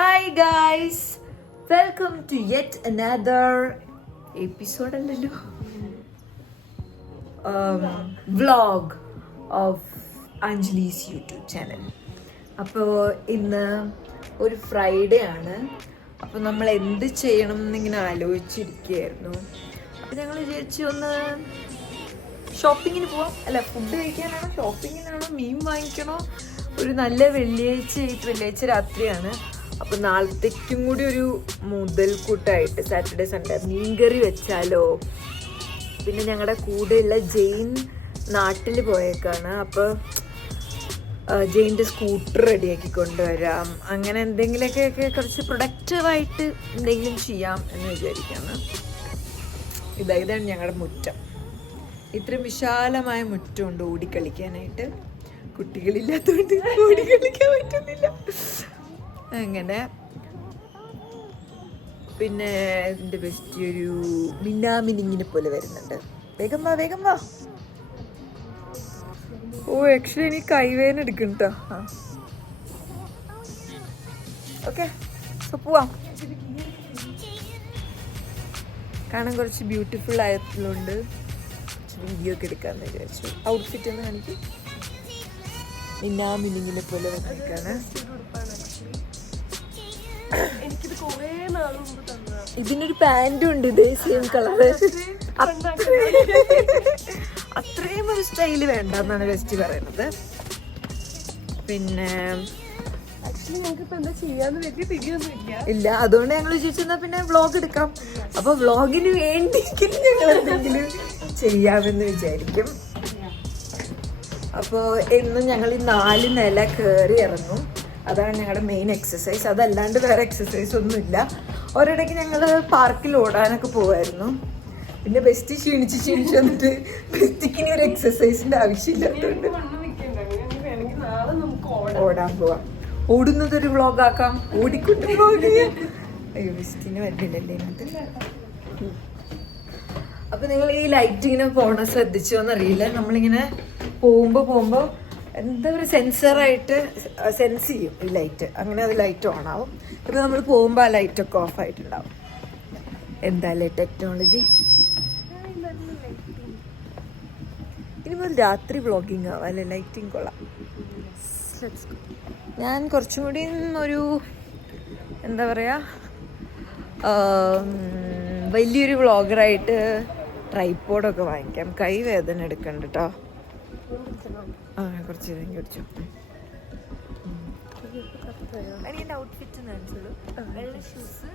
Hi guys, welcome to yet another episode അല്ലല്ലോ vlog of Anjali's YouTube channel. അപ്പോൾ ഇന്ന് ഒരു ഫ്രൈഡേ ആണ്. അപ്പോൾ നമ്മൾ എന്ത് ചെയ്യണം എന്നിങ്ങനെ ആലോചിച്ചിരിക്കുകയായിരുന്നു. അപ്പോൾ ഞങ്ങൾ വിചാരിച്ചു ഒന്ന് ഷോപ്പിങ്ങിന് പോവാം. അല്ല, ഫുഡ് കഴിക്കാനാണോ ഷോപ്പിങ്ങിനാണോ മീൻ വാങ്ങിക്കണോ? ഒരു നല്ല വെള്ളിയാഴ്ച രാത്രിയാണ്. അപ്പോൾ നാളത്തേക്കും കൂടി ഒരു മുതൽക്കൂട്ടായിട്ട് സാറ്റർഡേ സൺഡേ മീൻകറി വെച്ചാലോ. പിന്നെ ഞങ്ങളുടെ കൂടെയുള്ള ജെയിൻ നാട്ടിൽ പോയേക്കാണ്. അപ്പോൾ ജെയിൻ്റെ സ്കൂട്ടർ റെഡിയാക്കി കൊണ്ടുവരാം. അങ്ങനെ എന്തെങ്കിലുമൊക്കെ കുറച്ച് പ്രൊഡക്റ്റീവായിട്ട് എന്തെങ്കിലും ചെയ്യാം എന്ന് വിചാരിക്കുകയാണ്. ഇതാണ് ഞങ്ങളുടെ മുറ്റം. ഇത്രയും വിശാലമായ മുറ്റമുണ്ട് ഓടിക്കളിക്കാനായിട്ട്. കുട്ടികളില്ലാത്തതുകൊണ്ട് ഓടിക്കളിക്കാൻ പറ്റുന്നില്ല. അങ്ങനെ പിന്നെ എൻ്റെ ബെസ്റ്റ് ഒരു മിന്നാമിനിങ്ങിനെ പോലെ വരുന്നുണ്ട്. വേഗം വാ. ഓ, ആക്ച്വലി എനിക്ക് കൈവേദന എടുക്കണം കേട്ടോ. ഓക്കെ, സോ പോവാം. കാണാൻ കുറച്ച് ബ്യൂട്ടിഫുൾ ആയതുകൊണ്ട് വീഡിയോ ഒക്കെ എടുക്കാമെന്ന് വിചാരിച്ചു. ഔട്ട്ഫിറ്റ് ഒന്ന് കാണിക്കും. മിന്നാമിനിങ്ങിനെ പോലെ വന്നിരിക്കാണ്. ഇതിനൊരു പാൻറ്റും ഉണ്ട്, ഇതേ സെയിം കളറ്. അത്രയും ഒരു സ്റ്റൈല് വേണ്ടെന്നാണ് ബെസ്റ്റ് പറയുന്നത്. പിന്നെ ഇല്ല, അതുകൊണ്ട് ഞങ്ങൾ ചോദിച്ചെന്നാ പിന്നെ വ്ളോഗ് എടുക്കാം. അപ്പൊ വ്ളോഗിന് വേണ്ടി ഞങ്ങൾ എന്തെങ്കിലും ചെയ്യാമെന്ന് വിചാരിക്കും. അപ്പോൾ എന്നും ഞങ്ങൾ ഈ 4 നില കയറി ഇറങ്ങും. അതാണ് ഞങ്ങളുടെ മെയിൻ എക്സസൈസ്. അതല്ലാണ്ട് വേറെ എക്സസൈസ് ഒന്നുമില്ല. ഒരിടയ്ക്ക് ഞങ്ങൾ പാർക്കിൽ ഓടാനൊക്കെ പോകുമായിരുന്നു. പിന്നെ ബെസ്റ്റ് ക്ഷീണിച്ച് വന്നിട്ട് ബെസ്റ്റിക്കിന് ഒരു എക്സസൈസിന്റെ ആവശ്യമില്ലാത്തതുകൊണ്ട് ഓടാൻ പോവാം. ഓടുന്നതൊരു വ്ളോഗാക്കാം, ഓടിക്കൊണ്ട് വ്ളോഗ് ചെയ്യാം. അയ്യോ, ബെസ്റ്റിന് വരുന്നില്ലല്ലേ ഇതിനകത്ത്. അപ്പൊ നിങ്ങൾ ഈ ലൈറ്റ് ഇങ്ങനെ പോണ ശ്രദ്ധിച്ചോന്നറിയില്ല. നമ്മളിങ്ങനെ പോകുമ്പോ എന്താ പറയുക, സെൻസറായിട്ട് സെൻസ് ചെയ്യും ഈ ലൈറ്റ്. അങ്ങനെ അത് ലൈറ്റ് ഓൺ ആവും. ഇപ്പൊ നമ്മൾ പോകുമ്പോൾ ആ ലൈറ്റൊക്കെ ഓഫ് ആയിട്ടുണ്ടാവും. എന്താല്ലേ ടെക്നോളജി. ഇനി മുതൽ രാത്രി വ്ളോഗിങ് ആവാം അല്ലേ? ലൈറ്റിങ് കൊള്ളാം. ഞാൻ കുറച്ചും കൂടി ഒരു എന്താ പറയുക, വലിയൊരു വ്ളോഗറായിട്ട് ട്രൈപോഡൊക്കെ വാങ്ങിക്കാം. കൈ വേദന എടുക്കണ്ട കേട്ടോ. കുറച്ച് കുടിച്ചു. എൻ്റെ ഔട്ട്ഫിറ്റ് കാണിച്ചോളൂ. വെള്ള ഷൂസ്,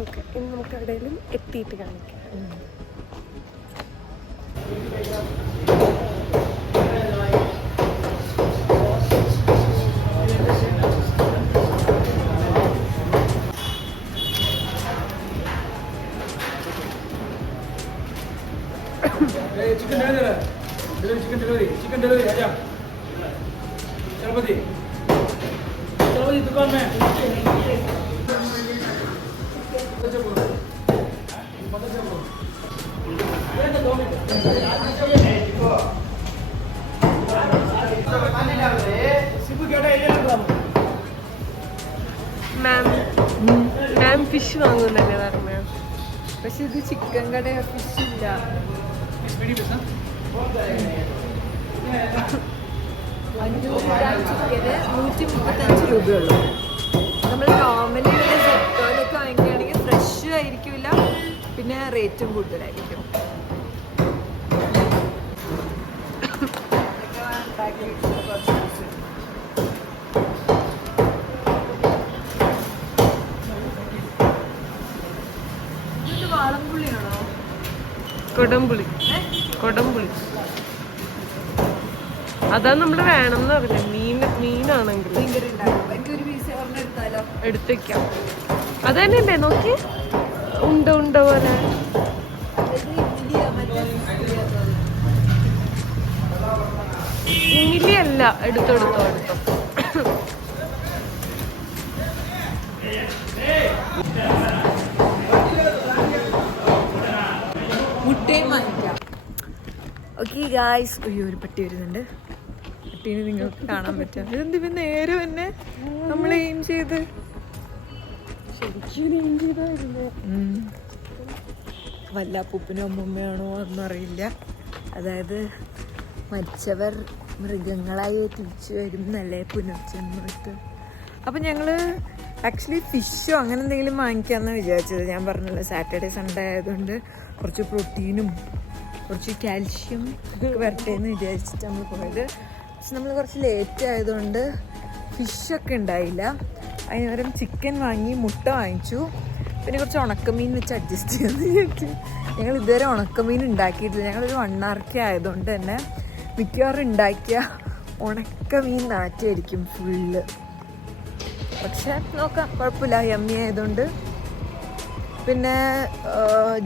ഓക്കെ. ഇനി നമുക്ക് എവിടെയെങ്കിലും എത്തിയിട്ട് കാണിക്കാം. चिकन डिलीवरी आजा। चलपति दुकान में മാം ഫിഷ് വാങ്ങുന്നല്ലേ പറഞ്ഞ? പക്ഷെ ഇത് ചിക്കൻ കട, ഫിഷ് ഇല്ല. 135 രൂപയുള്ളൂ. നമ്മൾ നോർമലി സെറ്റോലൊക്കെ വാങ്ങിക്കുകയാണെങ്കിൽ ഫ്രഷും ആയിരിക്കില്ല, പിന്നെ റേറ്റും കൂടുതലായിരിക്കും. ഇത് വാളംപുള്ളിയാണോ? കൊടംപുളി. അതാ നമ്മള് വേണമെന്ന് പറഞ്ഞ മീനാണെങ്കിൽ എടുത്തേക്കാം. അത് തന്നെയല്ലേ നോക്കി, ഉണ്ട പോലെ. ഇങ്ങിലിയല്ല, എടുത്തോ. മുട്ടയും വാങ്ങിക്കാം. ഓക്കെ ഗായ്സ്, ഒരു പട്ടി വരുന്നുണ്ട്. കുട്ടീനെ നിങ്ങൾക്ക് കാണാൻ പറ്റും. ഇതെന്ത് പിന്നെ നേരെ തന്നെ നമ്മൾ എയിം ചെയ്ത് വല്ലാപ്പൂപ്പനും അമ്മൂമ്മയാണോ എന്നറിയില്ല. അതായത് മരിച്ചവർ മൃഗങ്ങളായി തിരിച്ചു വരുന്നല്ലേ പുനർജന്മത്ത്. അപ്പം ഞങ്ങൾ ആക്ച്വലി ഫിഷോ അങ്ങനെ എന്തെങ്കിലും വാങ്ങിക്കാമെന്നാണ് വിചാരിച്ചത്. ഞാൻ പറഞ്ഞല്ലോ സാറ്റർഡേ സൺഡേ ആയതുകൊണ്ട് കുറച്ച് പ്രോട്ടീനും കുറച്ച് കാൽഷ്യം ഒക്കെ വരട്ടെ എന്ന് വിചാരിച്ചിട്ട് നമ്മൾ പോയത്. പക്ഷെ നമ്മൾ കുറച്ച് ലേറ്റ് ആയതുകൊണ്ട് ഫിഷൊക്കെ ഉണ്ടായില്ല. അതിന് പകരം ചിക്കൻ വാങ്ങി, മുട്ട വാങ്ങിച്ചു, പിന്നെ കുറച്ച് ഉണക്കമീൻ വെച്ച് അഡ്ജസ്റ്റ് ചെയ്യാമെന്ന് വിചാരിച്ചു. ഞങ്ങൾ ഇതുവരെ ഉണക്കമീൻ ഉണ്ടാക്കിയിട്ടില്ല. ഞങ്ങളൊരു 1 hour ആയതുകൊണ്ട് തന്നെ മിക്കവാറും ഉണ്ടാക്കിയ ഉണക്കമീൻ നാറ്റായിരിക്കും ഫുള്ള്. പക്ഷെ നോക്കാം, കുഴപ്പമില്ല, യമ്മി ആയതുകൊണ്ട്. പിന്നെ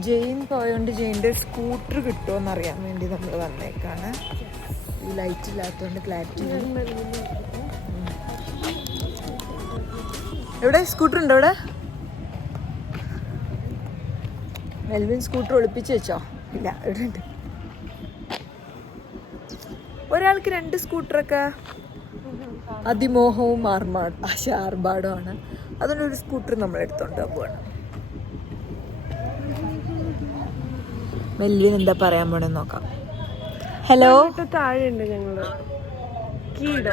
ജെയിൻ പോയതുകൊണ്ട് ജെയിൻ്റെ സ്കൂട്ടർ കിട്ടുമോ എന്നറിയാൻ വേണ്ടി നമ്മൾ വന്നേക്കാണ്. ഈ ലൈറ്റ് ഇല്ലാത്തതുകൊണ്ട് ക്ലാരിറ്റി. എവിടെ സ്കൂട്ടർ ഉണ്ടോ? ഇവിടെ മെൽവിൻ സ്കൂട്ടർ ഒളിപ്പിച്ച് വെച്ചോ? ഇല്ല, ഇവിടെ ഉണ്ട്. ഒരാൾക്ക് 2 സ്കൂട്ടറൊക്കെ അതിമോഹവും ആർഭാടമാണ്. അതുകൊണ്ട് ഒരു സ്കൂട്ടർ നമ്മൾ എടുത്തോണ്ട് പോവാണ്. മെൽവിൻ എന്താ പറയാൻ പോണെന്ന് നോക്കാം. ഹലോ, താഴെ ഉണ്ട് ഞങ്ങള് കീട.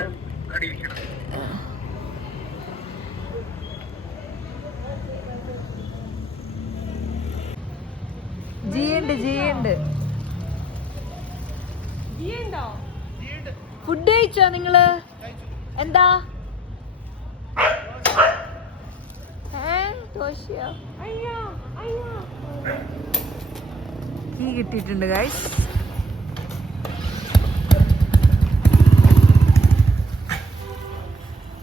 ജിയുണ്ട്. ഫുഡ് കഴിച്ചോ നിങ്ങള്? എന്താ ദോശയോ? കീ കിട്ടിയിട്ടുണ്ട് ഗൈസ്.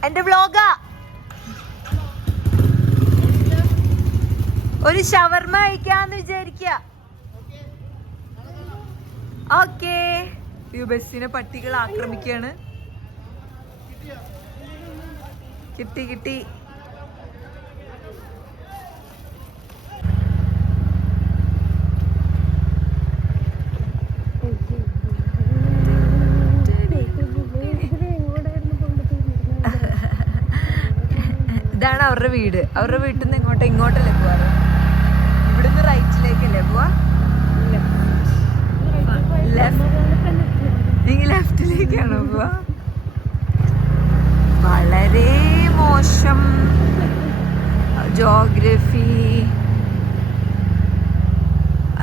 എന്റെ വ്ലോഗാ. ഒരു ഷവർമ കഴിക്കാന്ന് വിചാരിക്ക. ഓക്കേ. ബസ്സിനെ പട്ടികൾ ആക്രമിക്കാണ്. കിട്ടി. ഇതാണ് അവരുടെ വീട്. അവരുടെ വീട്ടിൽ നിന്ന് ഇങ്ങോട്ടല്ലേ പോവാറ്? ഇവിടുന്ന് റൈറ്റിലേക്കല്ലേ പോവാ? നിങ്ങൾ ലെഫ്റ്റിലേക്കാണോ പോവാ? വളരെ മോശം ജോഗ്രഫി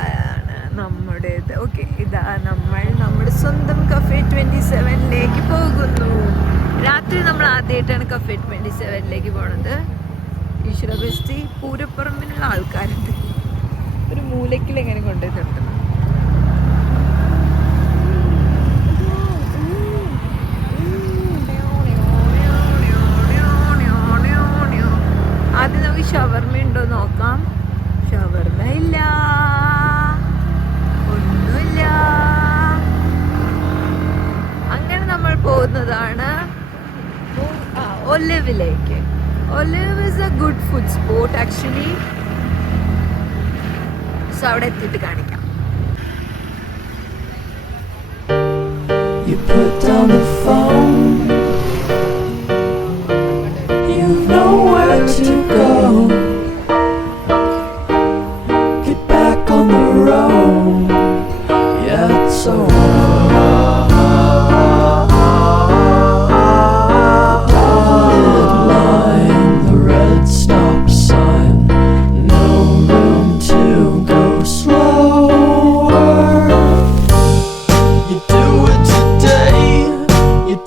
ആണ് നമ്മുടേത്. ഓക്കെ, ഇതാ നമ്മൾ നമ്മുടെ സ്വന്തം കഫേ 27ലേക്ക് പോകുന്നു. രാത്രി നമ്മൾ ആദ്യമായിട്ടാണ് കഫേ 27ലേക്ക് പോണത്. ഈശ്വര ബസ്തി പൂരപ്പറമ്പിനുള്ള ആൾക്കാരുണ്ട്. ഒരു മൂലക്കിൽ എങ്ങനെ കൊണ്ടുപോയി തട്ടണം. ആദ്യം നമുക്ക് ഷവർമ ഉണ്ടോ നോക്കാം. ഷവർമ ഇല്ല, ഒന്നുമില്ല. അങ്ങനെ നമ്മൾ പോകുന്നതാണ് ഒലിവിലേക്ക്. Olive is a good food spot actually. So അവിടെ എത്തിയിട്ട് കാണിക്കാം. You put down the phone. You've nowhere to go. Get back on the road. Yeah, it's over. Dotted line, the red stop sign. No room to go slower. You do it today. You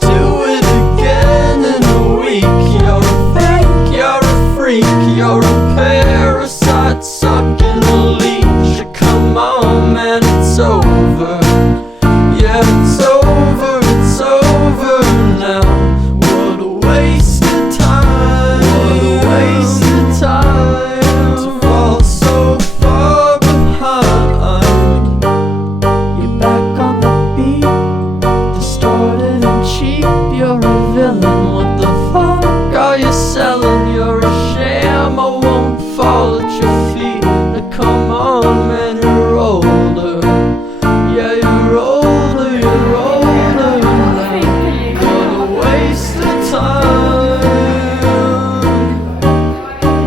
time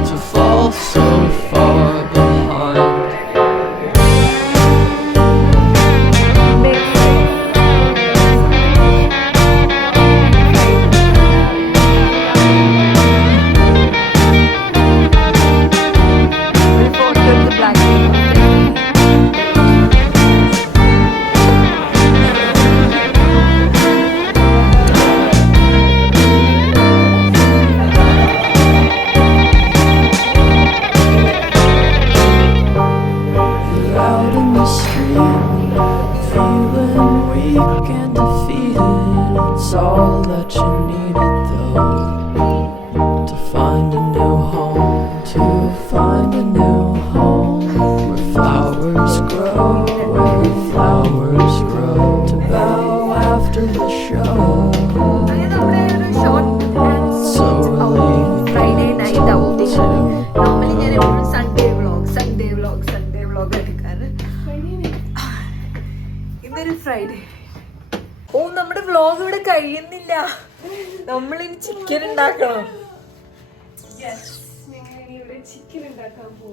to fall so far behind. Out in the street, feeling weak and defeated. It's all that you needed, though, to find a new home, to find a new home where flowers grow, where flowers grow. To bow after the show. So relieving Friday night outing. to normally ഞാൻ എപ്പോഴും Sunday vlog എടുക്കാറ്. ഇന്നൊരു Friday. ഓ, നമ്മുടെ vlog ഇവിടെ കഴിയുന്നില്ല. നമ്മളിനി chicken ഉണ്ടാക്കണം.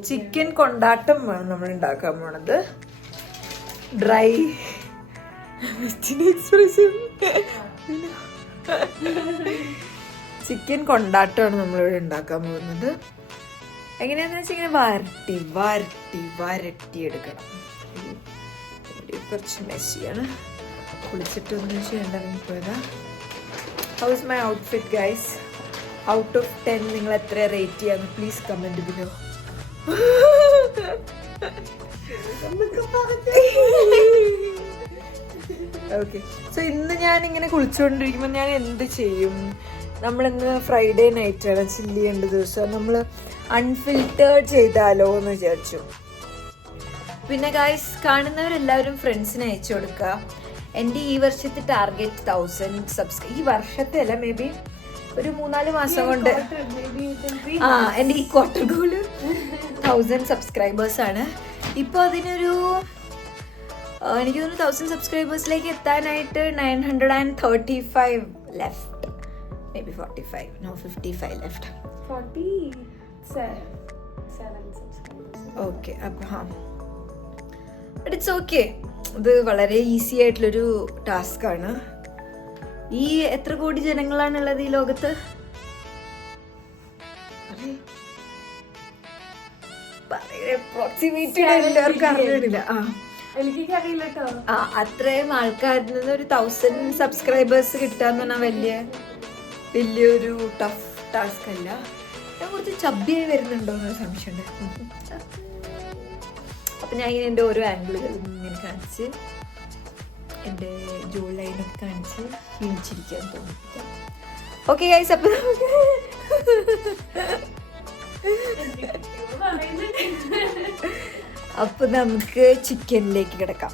Chicken കൊണ്ടാട്ടം വേണം നമ്മൾ ഉണ്ടാക്കാൻ പോണത്. ഡ്രൈ ചിക്കൻ കൊണ്ടാട്ടമാണ് നമ്മളിവിടെ ഉണ്ടാക്കാൻ പോകുന്നത്. എങ്ങനെയാന്ന് വെച്ചാൽ ഇങ്ങനെ വരട്ടി എടുക്കണം. കുറച്ച് മെസ്സിയാണ്. കുളിച്ചിട്ടൊന്നും ചെയ്യേണ്ട ഇറങ്ങിപ്പോയതാ. How is my outfit guys? Out of 10 നിങ്ങൾ എത്ര റേറ്റ് ചെയ്യാന്ന് please comment below. Okay, so ഇന്ന് ഞാനിങ്ങനെ കുളിച്ചുകൊണ്ടിരിക്കുമ്പോൾ ഞാൻ എന്ത് ചെയ്യും? നമ്മളിന്ന് ഫ്രൈഡേ നൈറ്റാണ്, ചില്ല് ചെയ്യേണ്ട ദിവസം. നമ്മൾ അൺഫിൽറ്റേർഡ് ചെയ്താലോ എന്ന് വിചാരിച്ചു. പിന്നെ ഗൈസ്, കാണുന്നവരെല്ലാവരും ഫ്രണ്ട്സിന് അയച്ചു കൊടുക്കുക. എൻ്റെ ഈ വർഷത്തെ ടാർഗറ്റ് 1000 സബ്സ്ക്രൈബ്. ഈ വർഷത്തെ അല്ല, മേ ബി ഒരു 3-4 മാസം കൊണ്ട്. എൻ്റെ ഈ ക്വാർട്ടർ ഗോള് 1000 സബ്സ്ക്രൈബേഴ്സ് ആണ്. ഇപ്പോൾ അതിനൊരു എനിക്ക് തോന്നുന്നു 1000 സബ്സ്ക്രൈബേഴ്സിലേക്ക് എത്താനായിട്ട് 935 left. Maybe 45, no 55 left. 47 okay, അപ്പോൾ ബട്ട് ഇറ്റ്സ് ഓക്കെ. ഇത് വളരെ ഈസി ആയിട്ടുള്ളൊരു ടാസ്ക്കാണ്. ഈ എത്ര കോടി ജനങ്ങളാണുള്ളത് ഈ ലോകത്ത്? അത്രയും ആൾക്കാരിൽ നിന്ന് ഒരു 1000 സബ്സ്ക്രൈബേഴ്സ് കിട്ടാന്ന് പറഞ്ഞാൽ വലിയൊരു ടഫ് ടാസ്ക് അല്ല. ഞാൻ കുറച്ച് ചബ്ബിയായി വരുന്നുണ്ടോ എന്നൊരു സംശയമുണ്ട്. അപ്പൊ ഞാൻ ഇങ്ങനെ എൻ്റെ ഓരോ ആംഗിളുകളും ഇങ്ങനെ കാണിച്ച് എൻ്റെ ജോ ലൈനൊക്കെ കാണിച്ച് ക്ഷീണിച്ചിരിക്കാൻ തോന്നുന്നു. ഓക്കെ ഗൈസ്, അപ്പൊ നമുക്ക് ചിക്കനിലേക്ക് കിടക്കാം.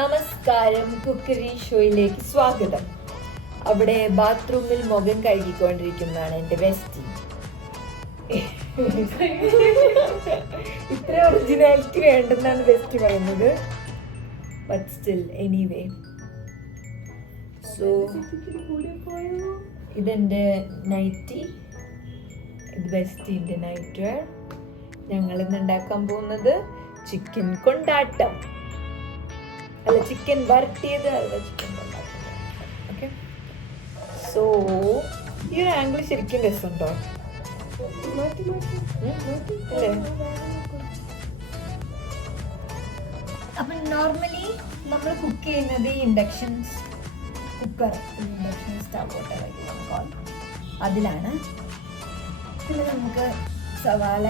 നമസ്കാരം, കുക്കറി ഷോയിലേക്ക് സ്വാഗതം. അവിടെ ബാത്റൂമിൽ മുഖം കഴുകിക്കൊണ്ടിരിക്കുന്നതാണ് എൻ്റെ ബെസ്റ്റി. ഇത്ര ഒറിജിനാലിറ്റി വേണ്ടെന്നാണ് ബെസ്റ്റ് പറയുന്നത്. But still anyway. സോ ഇതെൻ്റെ നൈറ്റി, ഇത് ബെസ്റ്റിൻ്റെ നൈറ്റ് വെയർ. ഞങ്ങൾ ഇന്ന് ഉണ്ടാക്കാൻ പോകുന്നത് ചിക്കൻ കൊണ്ടാട്ടം. അല്ല, ചിക്കൻ വരട്ടിയത് അല്ല, ചിക്കൻ കൊണ്ടാട്ടം. ഓക്കെ, സോ ഈ ഒരു ആംഗിൾ ശരിക്കും രസമുണ്ടോ? അപ്പൊ നോർമലി നമ്മൾ കുക്ക് ചെയ്യുന്നത് ഇൻഡക്ഷൻ കുക്കർ, ഇൻഡക്ഷൻ സ്റ്റവ് അതിലാണ്. പിന്നെ നമുക്ക് സവാള,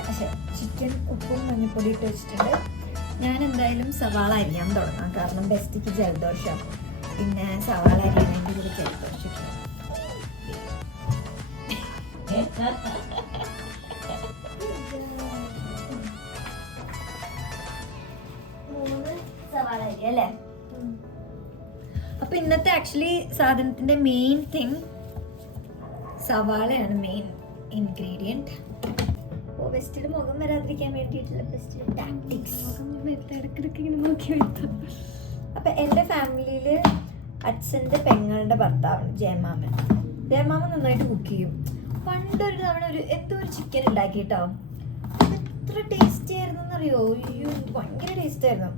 ചിക്കൻ ഉപ്പും മഞ്ഞൾപ്പൊടി ഇട്ട് വെച്ചിട്ടുണ്ട്. ഞാൻ എന്തായാലും സവാള അരിയാൻ തുടങ്ങാം, കാരണം ബെസ്റ്റിക്ക് ജലദോഷം. പിന്നെ സവാള അരിയാനേൻ്റെ കൂടെ ജലദോഷം. 3 സവാള അരി അല്ലേ? അപ്പൊ ഇന്നത്തെ ആക്ച്വലി സാധനത്തിന്റെ മെയിൻ തിങ് സവാളയാണ്, മെയിൻ ഇൻഗ്രീഡിയൻറ്റ്. അപ്പോൾ ബെസ്റ്റിൽ മുഖം വരാതിരിക്കാൻ വേണ്ടിയിട്ടുള്ള ബെസ്റ്റ് ടാക്ടിക്സ്. ഇടക്കിടക്ക് ഇങ്ങനെ നോക്കി വരുത്തും. അപ്പം എൻ്റെ ഫാമിലിയിൽ അച്ഛൻ്റെ പെങ്ങളുടെ ഭർത്താവാണ് ജയമാമൻ. ജയമാമൻ നന്നായിട്ട് കുക്ക് ചെയ്യും. പണ്ടൊരു തവണ എന്തോ ഒരു ചിക്കൻ ഉണ്ടാക്കിട്ടോ, എത്ര ടേസ്റ്റി ആയിരുന്നു എന്നറിയോ. അയ്യോ ഭയങ്കര ടേസ്റ്റ് ആയിരുന്നു.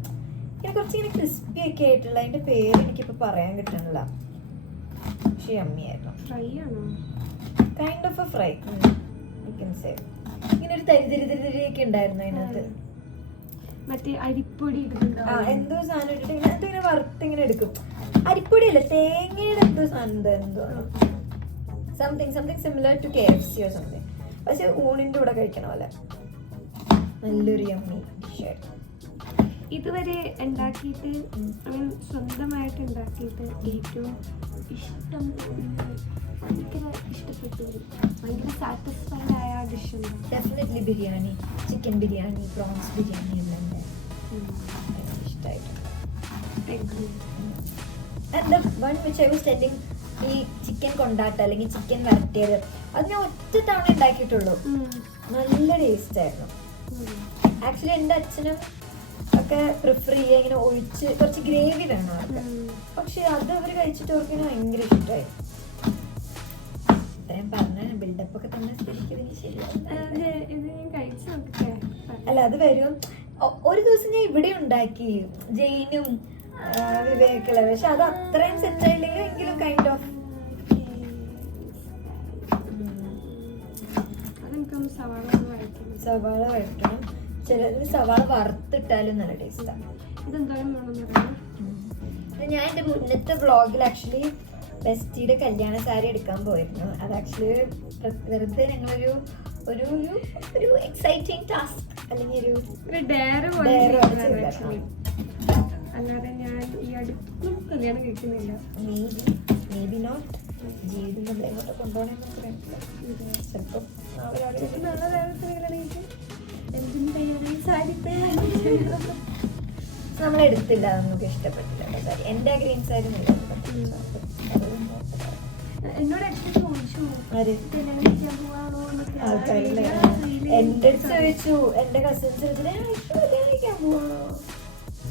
ഇങ്ങനെ കുറച്ചിങ്ങനെ ക്രിസ്പി ഒക്കെ ആയിട്ടുള്ള, അതിൻ്റെ പേര് എനിക്കിപ്പോൾ പറയാൻ കിട്ടണില്ല. പക്ഷേ യമ്മിയായിരുന്നു. ഫ്രൈ ആണോ? കൈൻഡ് ഓഫ് എ ഫ്രൈ ഇങ്ങനെ ഒരു തരിതരിതരിയൊക്കെ ഉണ്ടായിരുന്നു അതിനകത്ത്. മറ്റേ അരിപ്പൊടി എന്തോ സാധനം ഇട്ടിട്ട് ഇങ്ങനെ ഇങ്ങനെ വറുത്ത് ഇങ്ങനെ എടുക്കും. അരിപ്പൊടിയല്ല, തേങ്ങയുടെ എന്തോ സാധനം എന്തോ something similar to KFC or something. പക്ഷെ ഊണിൻ്റെ കൂടെ കഴിക്കണ പോലെ നല്ലൊരു യമ്മി ഡിഷായിരുന്നു. ഇതുവരെ ഉണ്ടാക്കിയിട്ട് സ്വന്തമായിട്ട് ഉണ്ടാക്കിയിട്ട് ഏറ്റവും ഇഷ്ടം ഭയങ്കര ഇഷ്ടപ്പെട്ടു, ഭയങ്കര സാറ്റിസ്ഫൈഡ് ആയ ഡിഷ് ഉണ്ട്? Definitely biryani, chicken biryani, prawns biryani എല്ലാം ഉണ്ട്. ഇഷ്ടമായിട്ടുണ്ട്. One which I was telling, ഈ ചിക്കൻ കൊണ്ടാട്ടം അല്ലെങ്കിൽ ചിക്കൻ വരട്ടിയത് അത് ഞാൻ ഒറ്റ തവണ ഉണ്ടാക്കിയിട്ടുള്ളൂ. നല്ല ടേസ്റ്റ് ആയിരുന്നു. ആക്ച്വലി എൻ്റെ അച്ഛനും ഒക്കെ പ്രിഫർ ചെയ്യുക ഇങ്ങനെ ഒഴിച്ച് കുറച്ച് ഗ്രേവി വേണം അവർക്ക്. പക്ഷെ അത് അവർ കഴിച്ചിട്ട് അവർക്ക് ഭയങ്കര ഇഷ്ടമായി. ഇത്രയും പറഞ്ഞ ബിൽഡപ്പ് ഒക്കെ തന്നെ അല്ല, അത് വരും. ഒരു ദിവസം ഞാൻ ഇവിടെ ഉണ്ടാക്കി ജെയിനും വിവേക്കുള്ള, പക്ഷെ അത് അത്രയും സെറ്റ് ആയില്ലെങ്കിൽ എങ്കിലും കൈൻഡ് ഓഫ്. സവാള വഴറ്റണം. ചിലതിന് സവാള വറുത്തിട്ടാലും നല്ല ടേസ്റ്റാണ്. ഞാൻ എൻ്റെ മുന്നത്തെ വ്ളോഗിൽ ആക്ച്വലി ബെസ്റ്റിയുടെ കല്യാണ സാരി എടുക്കാൻ പോയിരുന്നു. അത് ആക്ച്വലി വെറുതെ ഞങ്ങളൊരു ഒരു ഒരു എക്സൈറ്റിംഗ് ടാസ്ക് അല്ലെങ്കിൽ ഒരു അല്ലാതെ ഞാൻ ഈ അടുത്തും കല്യാണം കഴിക്കുന്നില്ല. Maybe not. ജീവിതം നമ്മളെ എങ്ങോട്ട് കൊണ്ടുപോകണമെന്ന് പറയത്തില്ല. ചിലപ്പം നമ്മളെടുത്തില്ല, അത് നമുക്ക് ഇഷ്ടപ്പെട്ടില്ല സാരി. എൻ്റെ ഗ്രീൻ സാരി എന്നോട് ചോദിച്ചു ആൾക്കാരില്ല. എൻ്റെ അടുത്ത് ചോദിച്ചു, എൻ്റെ കസിൻസ് കഴിക്കാൻ പോവാണോ.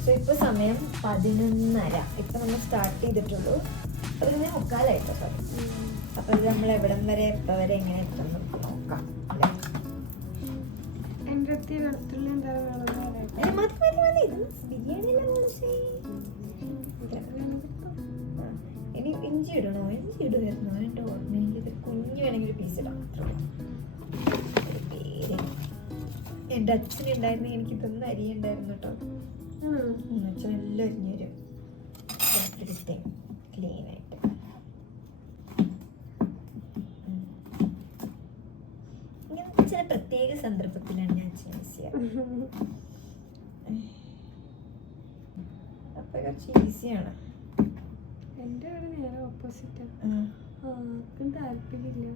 സോ ഇപ്പൊ സമയം 11:30. ഇപ്പൊ നമ്മൾ സ്റ്റാർട്ട് ചെയ്തിട്ടുള്ളൂ. 11:45 സോറി. അപ്പൊ ഇത് നമ്മൾ എവിടം വരെ എപ്പ വരെ എങ്ങനെ എത്തുന്നു നോക്കാം. എൻ്റെ അടുത്ത് വെളുത്തുള്ളി എന്താ ഇനി ഇഞ്ചി ഇടണോ? ഇഞ്ചി ഇടുമായിരുന്നോ? എൻ്റെ ഓർമ്മയിൽ കുഞ്ഞു വേണമെങ്കിൽ ഒരു പീസ് ഇടാം. എൻ്റെ അച്ഛനുണ്ടായിരുന്നു, എനിക്കിതൊന്നും അരിയുണ്ടായിരുന്നു കേട്ടോ. അച്ഛൻ എല്ലാം അരിഞ്ഞു തരും ക്ലീനായിട്ട്. ഇങ്ങനത്തെ ചില പ്രത്യേക സന്ദർഭത്തിലാണ് ഞാൻ അച്ഛൻ മിസ് ചെയ്യാറ്. അപ്പൊ കുറച്ച് ഈസിയാണ്. എൻ്റെ അവിടെ നേരെ ഓപ്പോസിറ്റാണ്. ആർക്കും താല്പര്യമില്ല,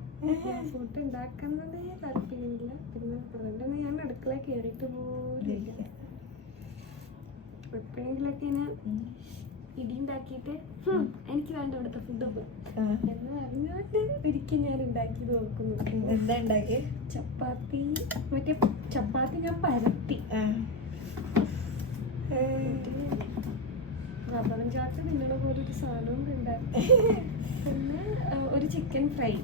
ഫുഡ് ഉണ്ടാക്കുന്നതേ താല്പര്യമില്ല. പിന്നെ അതുകൊണ്ട് ഞാൻ അടുക്കള കയറിയിട്ട് പോലില്ല. എപ്പോഴെങ്കിലൊക്കെ ഇങ്ങനെ ഇടി ഉണ്ടാക്കിയിട്ട് എനിക്ക് വേണ്ട ഇവിടുത്തെ ഫുഡ് എന്ന് പറഞ്ഞുകൊണ്ട് ഒരിക്കൽ ഞാൻ ഉണ്ടാക്കി നോക്കുന്നു. എന്താ ഉണ്ടാക്കി? ചപ്പാത്തി. മറ്റേ ചപ്പാത്തി ഞാൻ പരത്തി റബ്ബറും ചാട്ട് നിങ്ങളുടെ പോലൊരു സാധനവും ഉണ്ടാക്കി. പിന്നെ ഒരു ചിക്കൻ ഫ്രൈ.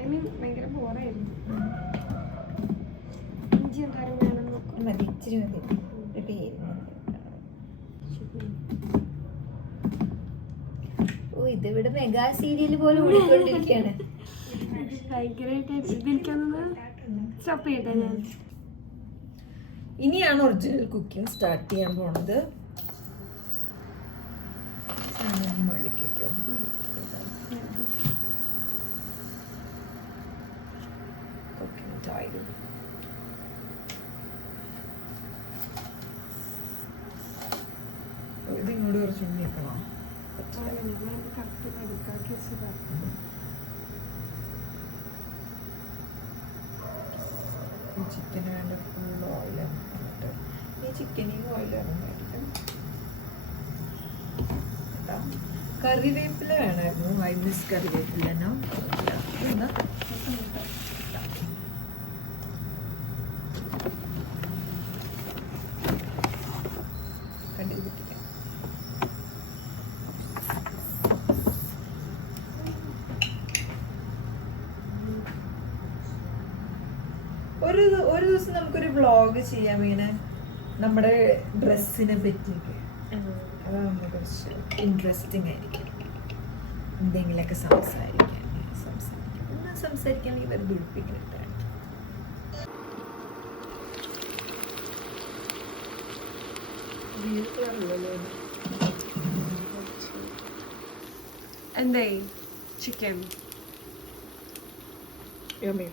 ഐ മീൻ ഭയങ്കര ബോറായിരുന്നു. ഇഞ്ചി എന്തായാലും വേണം നോക്കും. മതി, ഇച്ചിരി മതി. ഒരു പേര് ഓ, ഇതിവിടെ മെഗാ സീരിയൽ പോലെ ഓടിക്കൊണ്ടിരിക്കുകയാണ്. ഭയങ്കരമായിട്ട് ഇതിരിക്കുന്നത് സ്റ്റോപ്പ് ചെയ്യട്ടെ ഞാൻ. ഇനിയാണ് ഒറിജിനൽ കുക്കിംഗ് സ്റ്റാർട്ട് ചെയ്യാൻ പോണത്. Cooking time. ഇതിങ്ങോട്ട് കുറച്ച് ഉണ്ണിക്കണം. ഈ ചിക്കന് വേണ്ട ഫുൾ ഓയിലാണ്. ഈ ചിക്കനിങ് ഓയിലാണ് മേടിക്കണം. കറിവേപ്പില വേണമായിരുന്നു. ഐ മിസ് കറിവേപ്പിലനോ കണ്ടിൽ പൊട്ടിക്കാം. ഒരു ദിവസം നമുക്കൊരു വ്ളോഗ് ചെയ്യാം ഇങ്ങനെ നമ്മുടെ ഡ്രസ്സിനെ പറ്റിയൊക്കെ. അതാകുമ്പോൾ കുറച്ച് ഇൻട്രസ്റ്റിംഗ് ആയിരിക്കും. എന്തെങ്കിലുമൊക്കെ സംസാരിക്കാൻ വെറുതെ ഉടുപ്പിക്കുന്നുണ്ട്. എന്തേ ചിക്കൻ Yummy.